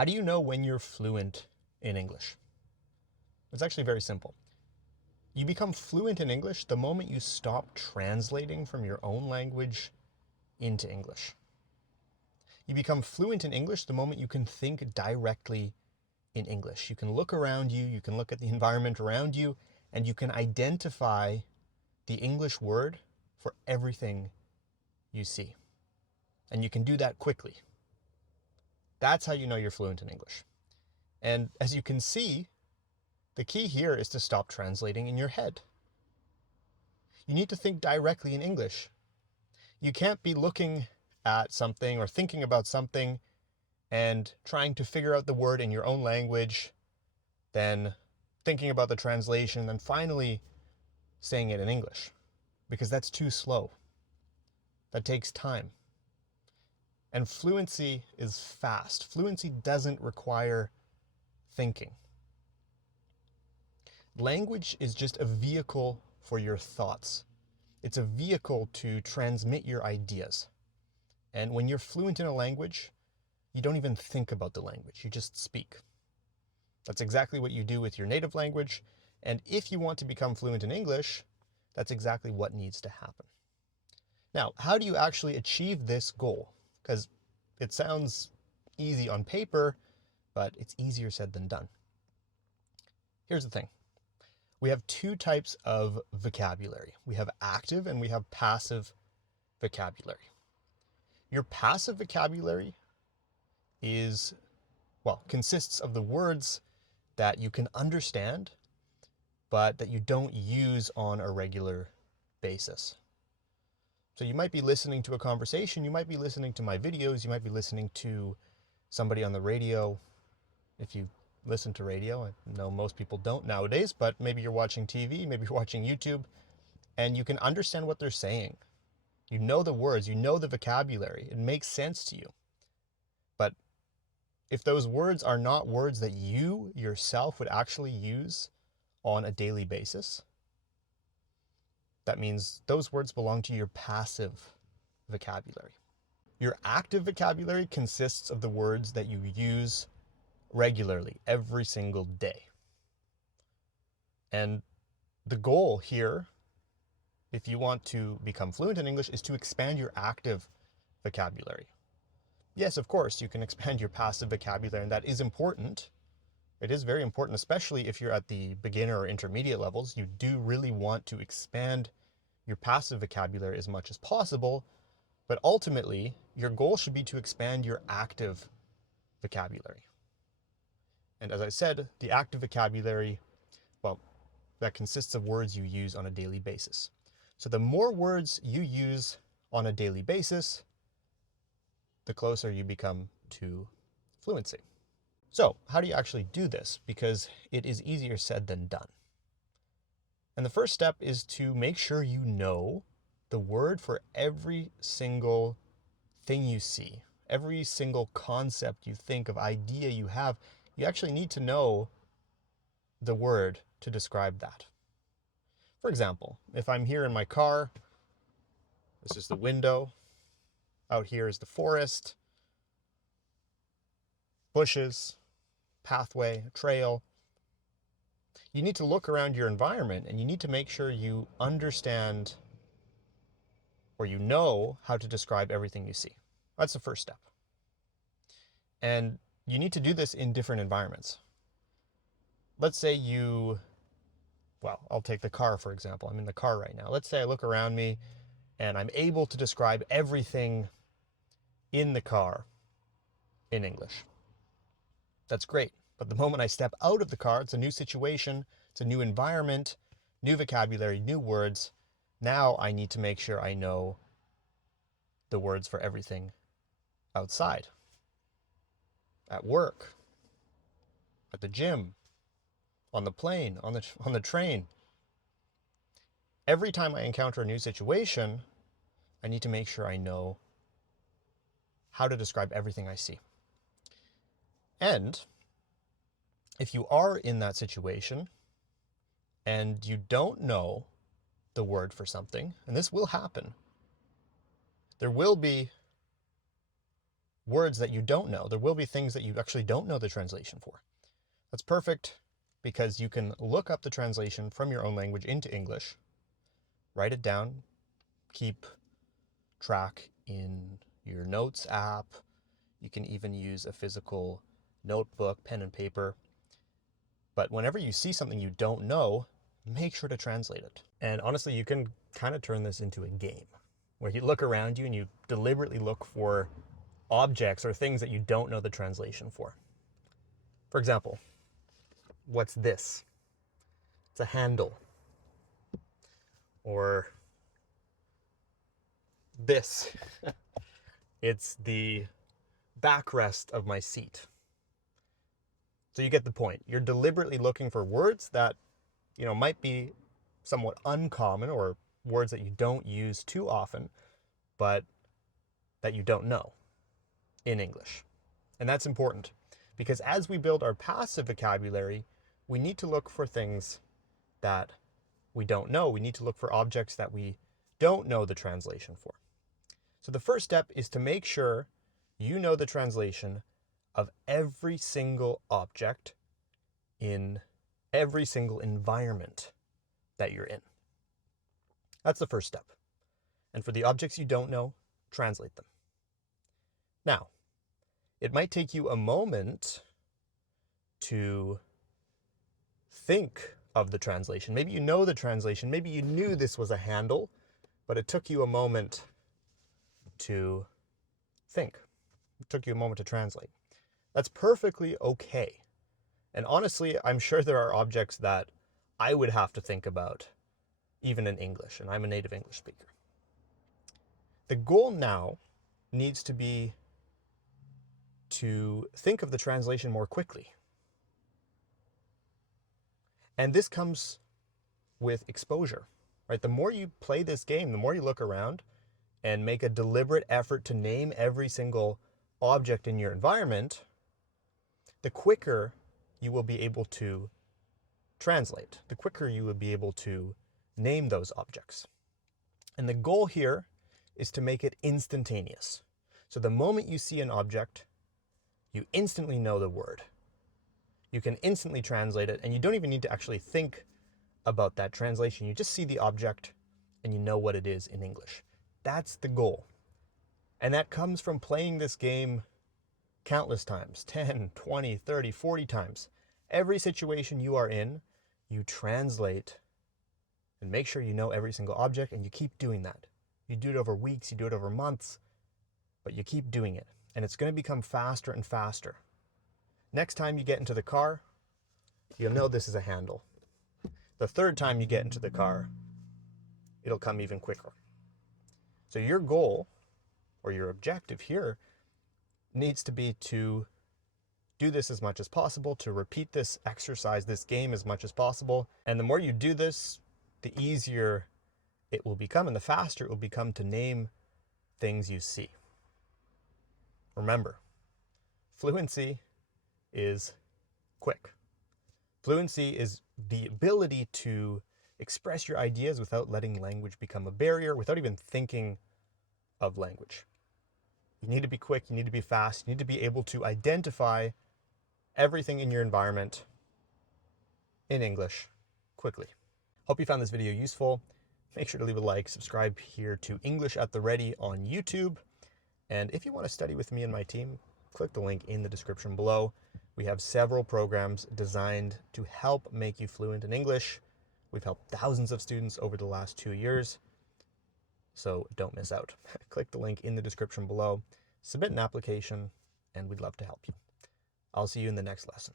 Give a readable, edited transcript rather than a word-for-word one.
How do you know when you're fluent in English? It's actually very simple. You become fluent in English the moment you stop translating from your own language into English. You become fluent in English the moment you can think directly in English. You can look around you, you can look at the environment around you, and you can identify the English word for everything you see. And you can do that quickly. That's how you know you're fluent in English. And as you can see, the key here is to stop translating in your head. You need to think directly in English. You can't be looking at something or thinking about something and trying to figure out the word in your own language, then thinking about the translation, then finally saying it in English, because that's too slow. That takes time. And fluency is fast. Fluency doesn't require thinking. Language is just a vehicle for your thoughts. It's a vehicle to transmit your ideas. And when you're fluent in a language, you don't even think about the language, you just speak. That's exactly what you do with your native language. And if you want to become fluent in English, that's exactly what needs to happen. Now, how do you actually achieve this goal? Because it sounds easy on paper, but it's easier said than done. Here's the thing. We have two types of vocabulary. We have active and we have passive vocabulary. Your passive vocabulary consists of the words that you can understand, but that you don't use on a regular basis. So you might be listening to a conversation, you might be listening to my videos, you might be listening to somebody on the radio. If you listen to radio, I know most people don't nowadays, but maybe you're watching TV, maybe you're watching YouTube, and you can understand what they're saying. You know the words, you know the vocabulary, it makes sense to you. But if those words are not words that you yourself would actually use on a daily basis, that means those words belong to your passive vocabulary. Your active vocabulary consists of the words that you use regularly every single day. And the goal here, if you want to become fluent in English, is to expand your active vocabulary. Yes, of course, you can expand your passive vocabulary, and that is important. It is very important, especially if you're at the beginner or intermediate levels. You do really want to expand your passive vocabulary as much as possible, but ultimately, your goal should be to expand your active vocabulary. And as I said, the active vocabulary, that consists of words you use on a daily basis. So the more words you use on a daily basis, the closer you become to fluency. So how do you actually do this? Because it is easier said than done. And the first step is to make sure you know the word for every single thing you see, every single concept you think of, idea you have. You actually need to know the word to describe that. For example, if I'm here in my car, this is the window, out here is the forest, bushes, pathway, trail. You need to look around your environment and you need to make sure you understand or you know how to describe everything you see. That's the first step. And you need to do this in different environments. Let's say I'll take the car, for example. I'm in the car right now. Let's say I look around me and I'm able to describe everything in the car in English. That's great. But the moment I step out of the car, it's a new situation, it's a new environment, new vocabulary, new words. Now I need to make sure I know the words for everything outside, at work, at the gym, on the plane, on the train. Every time I encounter a new situation, I need to make sure I know how to describe everything I see. And if you are in that situation and you don't know the word for something, and this will happen, there will be words that you don't know. There will be things that you actually don't know the translation for. That's perfect because you can look up the translation from your own language into English, write it down, keep track in your notes app. You can even use a physical notebook, pen and paper. But whenever you see something you don't know, make sure to translate it. And honestly, you can kind of turn this into a game where you look around you and you deliberately look for objects or things that you don't know the translation for. For example, what's this? It's a handle. Or this. It's the backrest of my seat. So you get the point. You're deliberately looking for words that, might be somewhat uncommon or words that you don't use too often, but that you don't know in English. And that's important because as we build our passive vocabulary, we need to look for things that we don't know. We need to look for objects that we don't know the translation for. So the first step is to make sure you know the translation of every single object in every single environment that you're in. That's the first step. And for the objects you don't know, translate them. Now, it might take you a moment to think of the translation. Maybe you know the translation. Maybe you knew this was a handle, but it took you a moment to think. It took you a moment to translate. That's perfectly okay. And honestly, I'm sure there are objects that I would have to think about, even in English, and I'm a native English speaker. The goal now needs to be to think of the translation more quickly. And this comes with exposure, right? The more you play this game, the more you look around and make a deliberate effort to name every single object in your environment, the quicker you will be able to translate, the quicker you will be able to name those objects. And the goal here is to make it instantaneous. So the moment you see an object, you instantly know the word. You can instantly translate it, and you don't even need to actually think about that translation. You just see the object and you know what it is in English. That's the goal. And that comes from playing this game countless times, 10, 20, 30, 40 times. Every situation you are in, you translate and make sure you know every single object, and you keep doing that. You do it over weeks, you do it over months, but you keep doing it. And it's going to become faster and faster. Next time you get into the car, you'll know this is a handle. The third time you get into the car, it'll come even quicker. So your goal or your objective here needs to be to do this as much as possible, to repeat this exercise, this game as much as possible. And the more you do this, the easier it will become and the faster it will become to name things you see. Remember, fluency is quick. Fluency is the ability to express your ideas without letting language become a barrier, without even thinking of language. You need to be quick, you need to be fast, you need to be able to identify everything in your environment in English quickly. Hope you found this video useful. Make sure to leave a like, subscribe here to English at the Ready on YouTube. And if you want to study with me and my team, click the link in the description below. We have several programs designed to help make you fluent in English. We've helped thousands of students over the last 2 years, so don't miss out. Click the link in the description below, submit an application, and we'd love to help you. I'll see you in the next lesson.